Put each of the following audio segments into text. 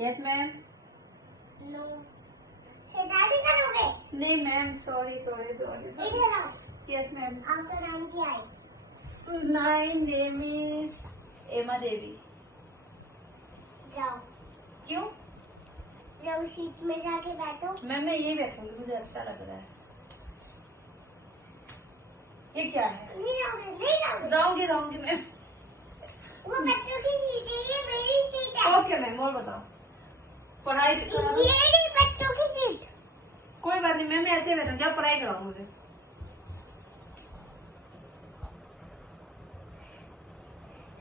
Yes ma'am. No, शैतानी करोगे? नहीं मैम, सॉरी सॉरी सॉरी। इधर आओ। Yes ma'am. आपका नाम क्या है? माय नेम इज एमा देवी। जाओ, क्यों? जाओ सीट में जाके बैठो। मैम मैं ये बैठूंगी, मुझे अच्छा लग रहा है। ये क्या है? नहीं जाओगे, नहीं जाओगे। जाऊंगी जाऊंगी मैम। वो बच्चों की सीट है, ये मेरी सीट है। ओके मैम, और बताओ। पढ़ाई करा दो। ये नहीं बच्चों की सीट। कोई बात नहीं मैम, मैं ऐसे ही बैठूंगी, आप पढ़ाई कराओ मुझे।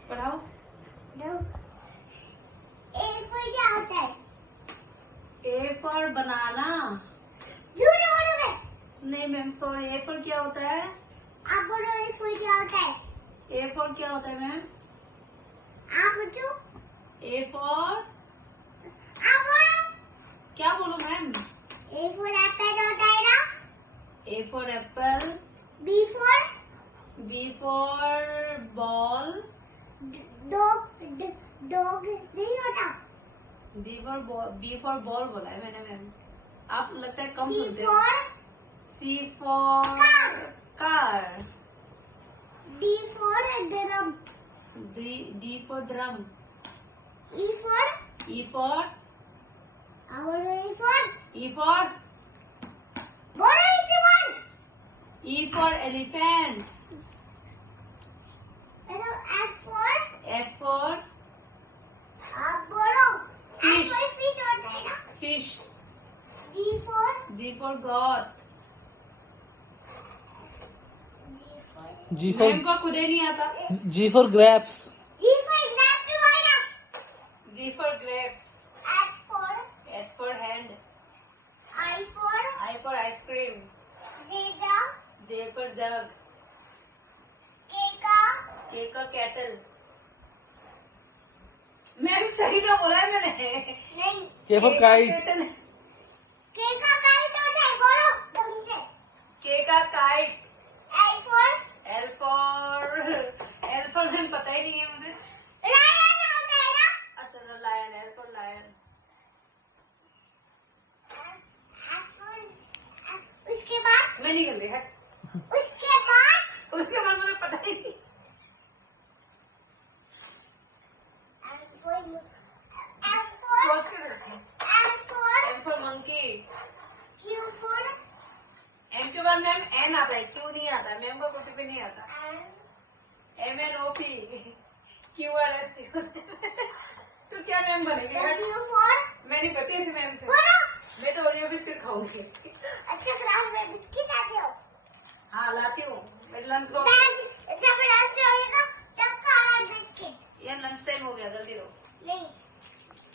पढ़ाओ। ए फॉर क्या होता है? ए फॉर बनाना। झूठ बोलोगे। नहीं मैम सॉरी, ए फॉर क्या होता है? आप बोलो ए फॉर क्या होता है? ए फॉर क्या होता है मैम? आप पूछो। ए फॉर आप बोलो। क्या बोलूं मैम? ए फॉर एप्पल होता है ना? A for apple. B for B for ball. Dog, dog नहीं होता। बी फॉर बॉल बोला है मैंने मैम। आप लगता है कम सी सुनते हो। For C for car. D for drum. D for drum. E for E for बोलो ई फॉर ई फॉर बोलो E for E for elephant. Hello F for F for आप बोलो Fish. एफ फॉर फिश होता है ना? Fish. G for God. G G for ma'am को खुद ही नहीं आता। G for grapes. ग्रेप्स हुआ ना? G for grapes. S for hand. I for I for ice cream. जेजा जे फॉर जग। के का कैटल। मैम सही तो बोला है मैंने। नहीं K for kite. कैटल। के का काइट होता है बोलो ढंग से। के का kite. L for L for ma'am पता ही नहीं है मुझे। लायन होता है ना? अच्छा लायन। L for lion. उसके बाद मैं नहीं कर रही है। उसके बाद मुझे पता ही नहीं। सोच के रखी। M for monkey. एम के बाद मैम एन आता है, क्यू नहीं आता है। मैम को कुछ भी नहीं आता। M N O P Q R S T. तो क्या मैम बनेगी? मैं नहीं पता थी मैम से। मैं तो ओरियो बिस्किट खाऊंगी। अच्छा क्लास में बिस्किट आते हो? हाँ लाती हूँ। मेरे लंच को जब रात होएगा तब खाना बिस्किट। यार लंच टाइम हो गया, जल्दी रहो। नहीं